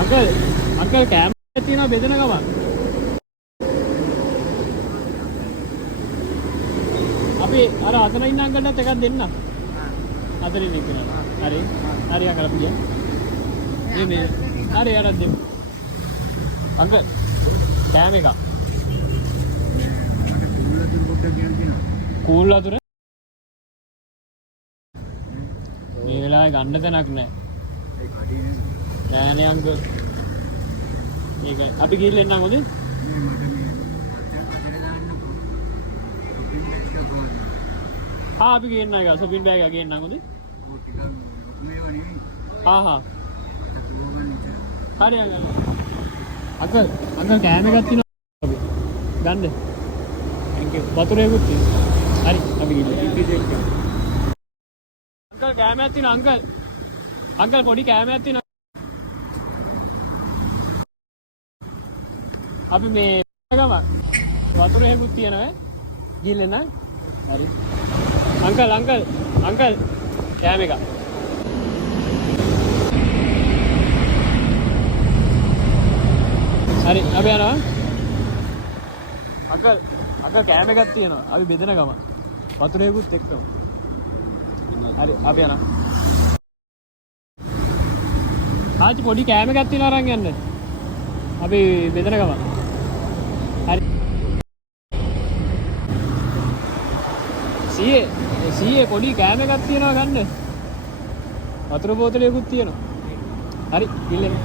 Uncle කැම තියෙනවා බෙදෙන ගමන්. අපි අර අතන ඉන්න අංකල්ටත් එකක් දෙන්න. අතරින් එක කෙනා. හරි. හරි අංකල් අපි ගියා. මේ හරි යඩක් දෙමු. අංකල් කැම එක. කූල් වතුර මේ වෙලාවේ ගන්න තැනක් නැහැ. නෑනේ අංකල්. මේක අපි ගිහින් එන්නම් හොඳේ. අපි ගේන්න එක සොපින් බෑග් එක ගේන්නම් හොඳේ. හා හරි අංකල් කෑම එකක් තියෙනවා අපි ගන්න. thank you. වතුරේකුත් තියෙනවා. හරි අපි ගිහින් අංකල් කෑමක් තියෙනවා අංකල් පොඩි කෑමක් තියෙනවා. අපි මේ ගම වතුරේකුත් තියෙනවා ගිහින් එන්න. හරි අංකල් කෑම එක. හරි අපි යනවා. අංකල් කෑම එකක් තියෙනවා. අපි බෙදෙන ගම වතුරේකුත් එක්කම. හරි අපි යනවා. ආච්චි පොඩි කෑම එකක් තියෙනවා අරන් යන්න. අපි බෙදෙන ගම. හරි සීයේ පොඩි කෑම එකක් තියෙනවා ගන්න. වතුර බෝතලයකුත් තියෙනවා. හරි ඉල්ලෙන්න.